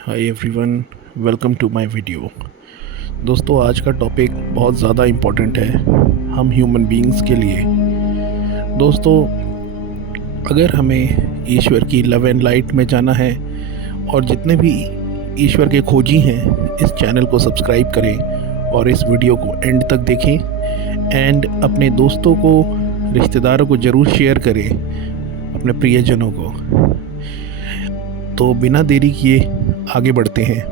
Hi everyone, welcome to my video. दोस्तों, आज का टॉपिक बहुत ज़्यादा इम्पोर्टेंट है हम ह्यूमन बीइंग्स के लिए। दोस्तों, अगर हमें ईश्वर की लव एंड लाइट में जाना है और जितने भी ईश्वर के खोजी हैं, इस चैनल को सब्सक्राइब करें और इस वीडियो को एंड तक देखें एंड अपने दोस्तों को, रिश्तेदारों को ज़रूर शेयर करें, अपने प्रियजनों को। तो बिना देरी किए आगे बढ़ते हैं।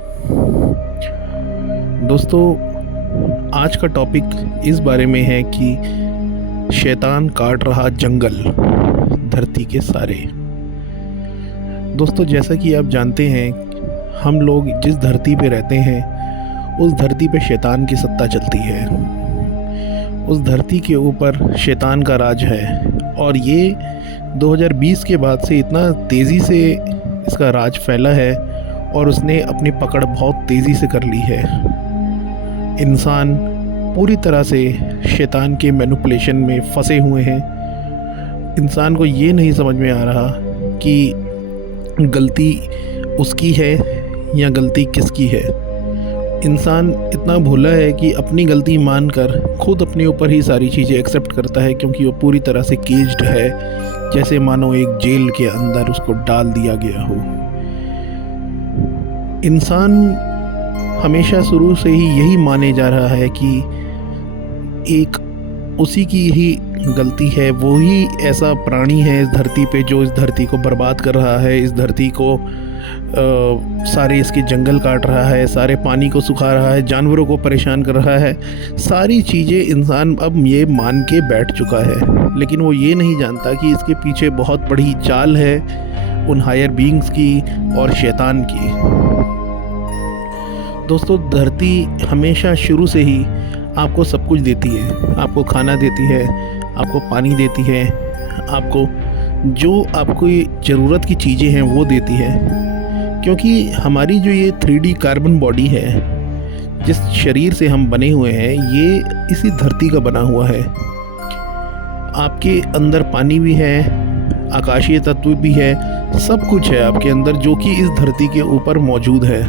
दोस्तों, आज का टॉपिक इस बारे में है कि शैतान काट रहा जंगल धरती के सारे। दोस्तों, जैसा कि आप जानते हैं, हम लोग जिस धरती पे रहते हैं उस धरती पे शैतान की सत्ता चलती है। उस धरती के ऊपर शैतान का राज है और ये 2020 के बाद से इतना तेज़ी से इसका राज फैला है और उसने अपनी पकड़ बहुत तेज़ी से कर ली है। इंसान पूरी तरह से शैतान के मैनिपुलेशन में फंसे हुए हैं। इंसान को ये नहीं समझ में आ रहा कि गलती उसकी है या गलती किसकी है। इंसान इतना भोला है कि अपनी गलती मानकर खुद अपने ऊपर ही सारी चीज़ें एक्सेप्ट करता है, क्योंकि वो पूरी तरह से केज्ड है, जैसे मानो एक जेल के अंदर उसको डाल दिया गया हो। इंसान हमेशा शुरू से ही यही माने जा रहा है कि एक उसी की ही गलती है, वो ही ऐसा प्राणी है इस धरती पे जो इस धरती को बर्बाद कर रहा है, इस धरती को सारे इसके जंगल काट रहा है, सारे पानी को सुखा रहा है, जानवरों को परेशान कर रहा है। सारी चीज़ें इंसान अब ये मान के बैठ चुका है, लेकिन वो ये नहीं जानता कि इसके पीछे बहुत बड़ी चाल है उन हायर बीइंग्स की और शैतान की। दोस्तों, धरती हमेशा शुरू से ही आपको सब कुछ देती है। आपको खाना देती है, आपको पानी देती है, आपको जो आपको ज़रूरत की चीज़ें हैं वो देती है। क्योंकि हमारी जो ये 3D कार्बन बॉडी है, जिस शरीर से हम बने हुए हैं, ये इसी धरती का बना हुआ है। आपके अंदर पानी भी है, आकाशीय तत्व भी है, सब कुछ है आपके अंदर जो कि इस धरती के ऊपर मौजूद है।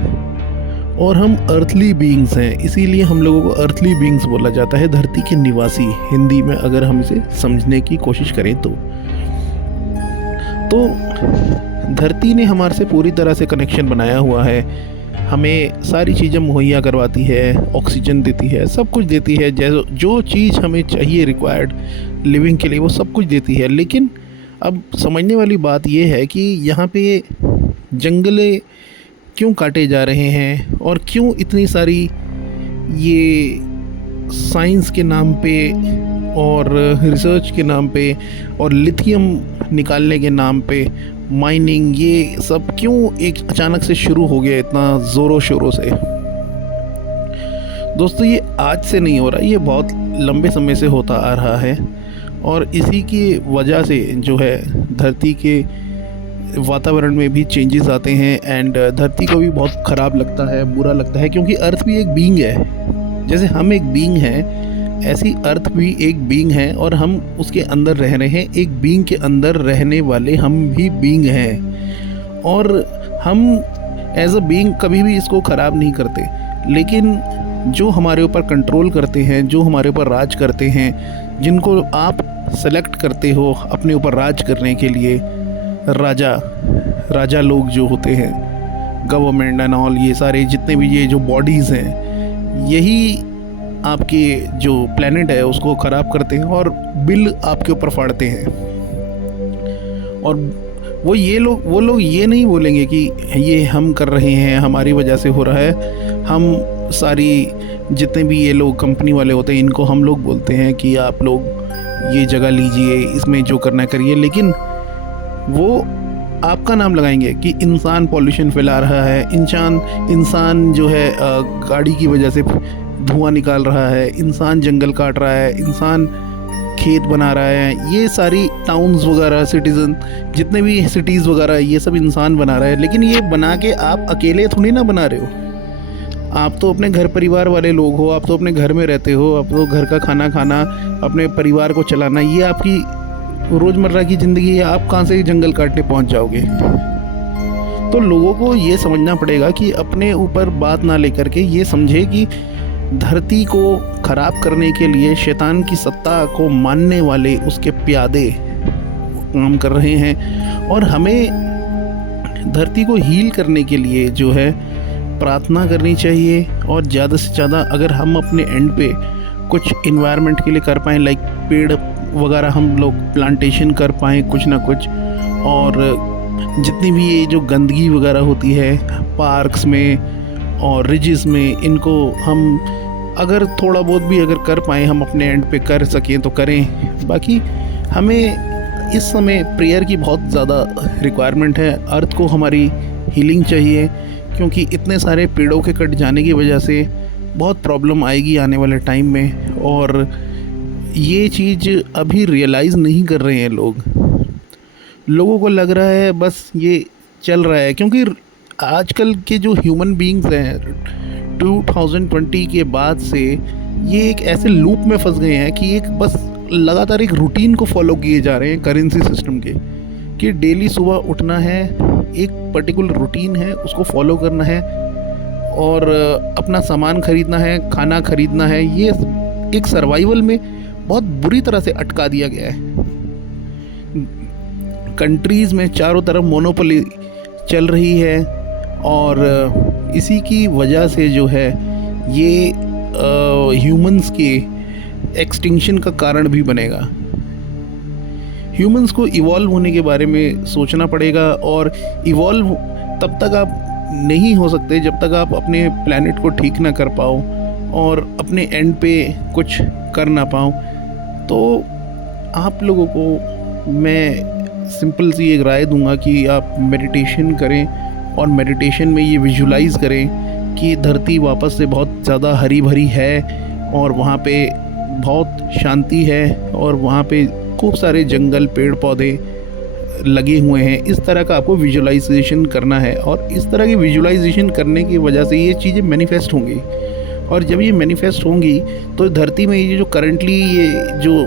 और हम अर्थली बीइंग्स हैं, इसीलिए हम लोगों को अर्थली बीइंग्स बोला जाता है, धरती के निवासी, हिंदी में अगर हम इसे समझने की कोशिश करें तो धरती ने हमारे से पूरी तरह से कनेक्शन बनाया हुआ है। हमें सारी चीज़ें मुहैया करवाती है, ऑक्सीजन देती है, सब कुछ देती है, जैसे जो चीज़ हमें चाहिए रिक्वायर्ड लिविंग के लिए, वो सब कुछ देती है। लेकिन अब समझने वाली बात यह है कि यहाँ पे जंगले क्यों काटे जा रहे हैं और क्यों इतनी सारी ये साइंस के नाम पे और रिसर्च के नाम पे और लिथियम निकालने के नाम पे माइनिंग, ये सब क्यों एक अचानक से शुरू हो गया इतना ज़ोरों शोरों से। दोस्तों, ये आज से नहीं हो रहा, ये बहुत लंबे समय से होता आ रहा है और इसी की वजह से जो है धरती के वातावरण में भी चेंजेस आते हैं एंड धरती को भी बहुत ख़राब लगता है, बुरा लगता है, क्योंकि अर्थ भी एक बीइंग है। जैसे हम एक बीइंग हैं, ऐसी अर्थ भी एक बीइंग है और हम उसके अंदर रह रहे हैं। एक बीइंग के अंदर रहने वाले हम भी बीइंग हैं और हम एज अ बीइंग कभी भी इसको ख़राब नहीं करते। लेकिन जो हमारे ऊपर कंट्रोल करते हैं, जो हमारे ऊपर राज करते हैं, जिनको आप सेलेक्ट करते हो अपने ऊपर राज करने के लिए, राजा लोग जो होते हैं, गवर्नमेंट एंड ऑल, ये सारे जितने भी ये जो बॉडीज़ हैं, यही आपके जो प्लेनेट है उसको ख़राब करते हैं और बिल आपके ऊपर फाड़ते हैं। और वो लोग ये नहीं बोलेंगे कि ये हम कर रहे हैं, हमारी वजह से हो रहा है। हम सारी जितने भी ये लोग कंपनी वाले होते हैं, इनको हम लोग बोलते हैं कि आप लोग ये जगह लीजिए, इसमें जो करना करिए, लेकिन वो आपका नाम लगाएंगे कि इंसान पॉल्यूशन फैला रहा है, इंसान जो है गाड़ी की वजह से धुआं निकाल रहा है, इंसान जंगल काट रहा है, इंसान खेत बना रहा है। ये सारी टाउन्स वगैरह, सिटीज़न जितने भी सिटीज़ वगैरह, ये सब इंसान बना रहा है। लेकिन ये बना के आप अकेले थोड़ी ना बना रहे हो। आप तो अपने घर परिवार वाले लोग हो, आप तो अपने घर में रहते हो, आप तो घर का खाना खाना, अपने परिवार को चलाना, ये आपकी रोज़मर्रा की ज़िंदगी है। आप कहाँ से जंगल काटने पहुँच जाओगे। तो लोगों को ये समझना पड़ेगा कि अपने ऊपर बात ना लेकर के ये समझे कि धरती को ख़राब करने के लिए शैतान की सत्ता को मानने वाले उसके प्यादे काम कर रहे हैं। और हमें धरती को हील करने के लिए जो है प्रार्थना करनी चाहिए, और ज़्यादा से ज़्यादा अगर हम अपने एंड पे कुछ इन्वायरमेंट के लिए कर पाएँ, लाइक पेड़ वगैरह हम लोग प्लांटेशन कर पाएँ कुछ ना कुछ, और जितनी भी ये जो गंदगी वगैरह होती है पार्क्स में और रिजेस में, इनको हम अगर थोड़ा बहुत भी अगर कर पाएँ, हम अपने एंड पे कर सकें तो करें। बाकी हमें इस समय प्रेयर की बहुत ज़्यादा रिक्वायरमेंट है। अर्थ को हमारी हीलिंग चाहिए, क्योंकि इतने सारे पेड़ों के कट जाने की वजह से बहुत प्रॉब्लम आएगी आने वाले टाइम में, और ये चीज़ अभी रियलाइज़ नहीं कर रहे हैं लोगों को लग रहा है बस ये चल रहा है। क्योंकि आजकल के जो ह्यूमन बीइंग्स हैं 2020 के बाद से ये एक ऐसे लूप में फंस गए हैं कि एक बस लगातार एक रूटीन को फॉलो किए जा रहे हैं करेंसी सिस्टम के, कि डेली सुबह उठना है, एक पर्टिकुलर रूटीन है उसको फॉलो करना है, और अपना सामान खरीदना है, खाना खरीदना है। ये एक सर्वाइवल में बहुत बुरी तरह से अटका दिया गया है। कंट्रीज़ में चारों तरफ मोनोपोली चल रही है, और इसी की वजह से जो है ये ह्यूमंस के एक्सटिंक्शन का कारण भी बनेगा। ह्यूमंस को इवॉल्व होने के बारे में सोचना पड़ेगा, और इवॉल्व तब तक आप नहीं हो सकते जब तक आप अपने प्लैनेट को ठीक ना कर पाओ और अपने एंड पे कुछ कर ना पाओ। तो आप लोगों को मैं सिंपल सी एक राय दूंगा कि आप मेडिटेशन करें, और मेडिटेशन में ये विजुलाइज़ करें कि धरती वापस से बहुत ज़्यादा हरी भरी है, और वहाँ पे बहुत शांति है, और वहाँ पे खूब सारे जंगल पेड़ पौधे लगे हुए हैं। इस तरह का आपको विजुलाइजेशन करना है, और इस तरह की विजुलाइजेशन करने की वजह से ये चीज़ें मैनिफेस्ट होंगी, और जब ये मैनिफेस्ट होंगी तो धरती में ये जो करंटली ये जो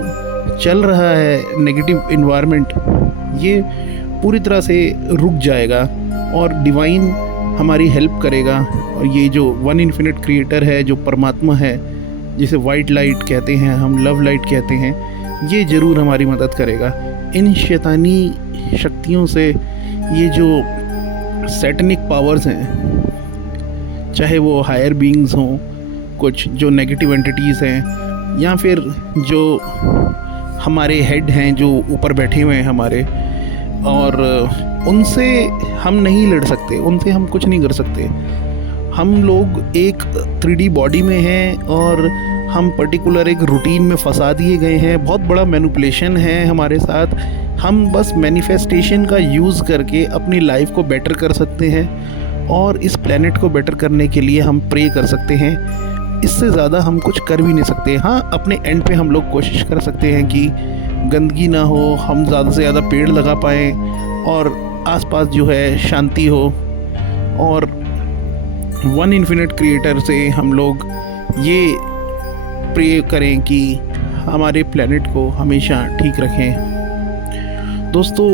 चल रहा है नेगेटिव इन्वायरमेंट, ये पूरी तरह से रुक जाएगा, और डिवाइन हमारी हेल्प करेगा। और ये जो वन इन्फिनिट क्रिएटर है, जो परमात्मा है, जिसे वाइट लाइट कहते हैं, हम लव लाइट कहते हैं, ये ज़रूर हमारी मदद करेगा। इन शैतानी शक्तियों से ये जो सैटनिक पावर्स हैं, चाहे वो हायर बीइंग्स हों, कुछ जो नेगेटिव एंटिटीज़ हैं, या फिर जो हमारे हेड हैं जो ऊपर बैठे हुए हैं हमारे, और उनसे हम नहीं लड़ सकते, उनसे हम कुछ नहीं कर सकते। हम लोग एक 3D बॉडी में हैं, और हम पर्टिकुलर एक रूटीन में फंसा दिए गए हैं। बहुत बड़ा मैनिपुलेशन है हमारे साथ। हम बस मैनिफेस्टेशन का यूज़ करके अपनी लाइफ को बेटर कर सकते हैं, और इस प्लेनेट को बेटर करने के लिए हम प्रे कर सकते हैं। इससे ज़्यादा हम कुछ कर भी नहीं सकते। हाँ, अपने एंड पे हम लोग कोशिश कर सकते हैं कि गंदगी ना हो, हम ज़्यादा से ज़्यादा पेड़ लगा पाएँ, और आसपास जो है शांति हो, और वन इन्फिनिट क्रिएटर से हम लोग ये प्रे करें कि हमारे प्लेनेट को हमेशा ठीक रखें। दोस्तों,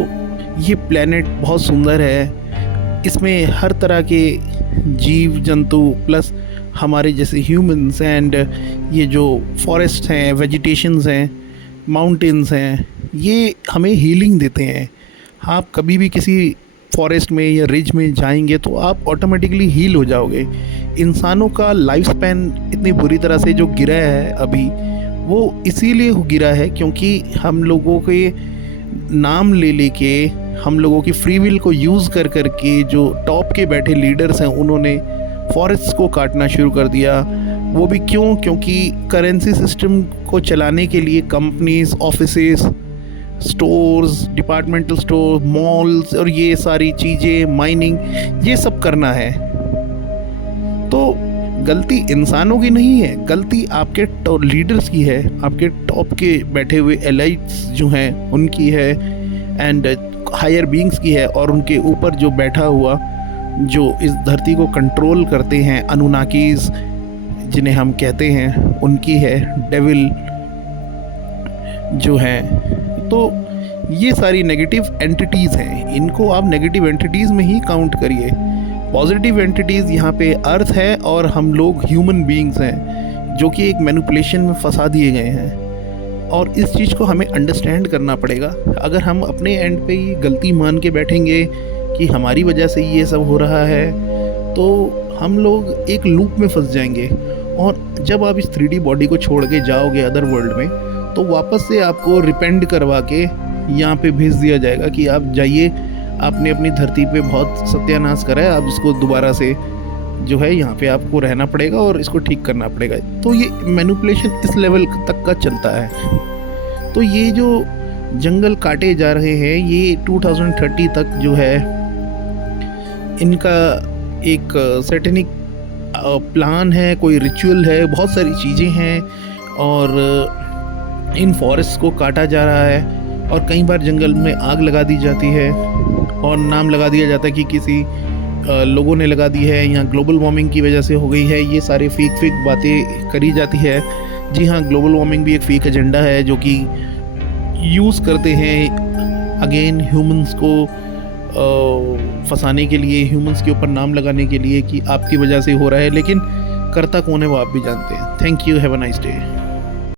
ये प्लेनेट बहुत सुंदर है। इसमें हर तरह के जीव जंतु प्लस हमारे जैसे ह्यूमंस, एंड ये जो फॉरेस्ट हैं, वेजिटेशंस हैं, माउंटेन्स हैं, ये हमें हीलिंग देते हैं। आप कभी भी किसी फॉरेस्ट में या रिज में जाएंगे तो आप ऑटोमेटिकली हील हो जाओगे। इंसानों का लाइफ स्पैन इतनी बुरी तरह से जो गिरा है अभी, वो इसीलिए गिरा है क्योंकि हम लोगों के नाम ले लेके, हम लोगों की फ्री विल को यूज़ कर कर के जो टॉप के बैठे लीडर्स हैं, उन्होंने फॉरेस्ट को काटना शुरू कर दिया। वो भी क्यों? क्योंकि करेंसी सिस्टम को चलाने के लिए companies, offices, stores, departmental store, malls और ये सारी चीज़ें, माइनिंग, ये सब करना है। तो गलती इंसानों की नहीं है, गलती आपके लीडर्स की है, आपके टॉप के बैठे हुए एलाइट्स जो हैं उनकी है, एंड हायर बीइंग्स की है, और उनके ऊपर जो बैठा हुआ जो इस धरती को कंट्रोल करते हैं, अनुनाकीज जिन्हें हम कहते हैं, उनकी है, डेविल जो है। तो ये सारी नेगेटिव एंटिटीज़ हैं, इनको आप नेगेटिव एंटिटीज़ में ही काउंट करिए। पॉजिटिव एंटिटीज़ यहाँ पे अर्थ है और हम लोग ह्यूमन बीइंग्स हैं जो कि एक मैनिपुलेशन में फंसा दिए गए हैं, और इस चीज़ को हमें अंडरस्टैंड करना पड़ेगा। अगर हम अपने एंड पे ही गलती मान के बैठेंगे कि हमारी वजह से ये सब हो रहा है, तो हम लोग एक लूप में फंस जाएंगे। और जब आप इस 3D बॉडी को छोड़ के जाओगे अदर वर्ल्ड में, तो वापस से आपको रिपेंड करवा के यहाँ पे भेज दिया जाएगा कि आप जाइए, आपने अपनी धरती पे बहुत सत्यानाश करा है, अब इसको दोबारा से जो है यहाँ पे आपको रहना पड़ेगा और इसको ठीक करना पड़ेगा। तो ये मैनिपुलेशन इस लेवल तक का चलता है। तो ये जो जंगल काटे जा रहे हैं, ये 2030 तक जो है इनका एक सैटेनिक प्लान है, कोई रिचुअल है, बहुत सारी चीज़ें हैं, और इन फॉरेस्ट को काटा जा रहा है। और कई बार जंगल में आग लगा दी जाती है और नाम लगा दिया जाता है कि किसी लोगों ने लगा दी है या ग्लोबल वार्मिंग की वजह से हो गई है। ये सारे फेक बातें करी जाती है। जी हाँ, ग्लोबल वार्मिंग भी एक फेक एजेंडा है जो कि यूज़ करते हैं अगेन ह्यूमंस को फंसाने के लिए, ह्यूमंस के ऊपर नाम लगाने के लिए कि आपकी वजह से हो रहा है, लेकिन करता कौन है वो आप भी जानते हैं। Thank you, have a nice day.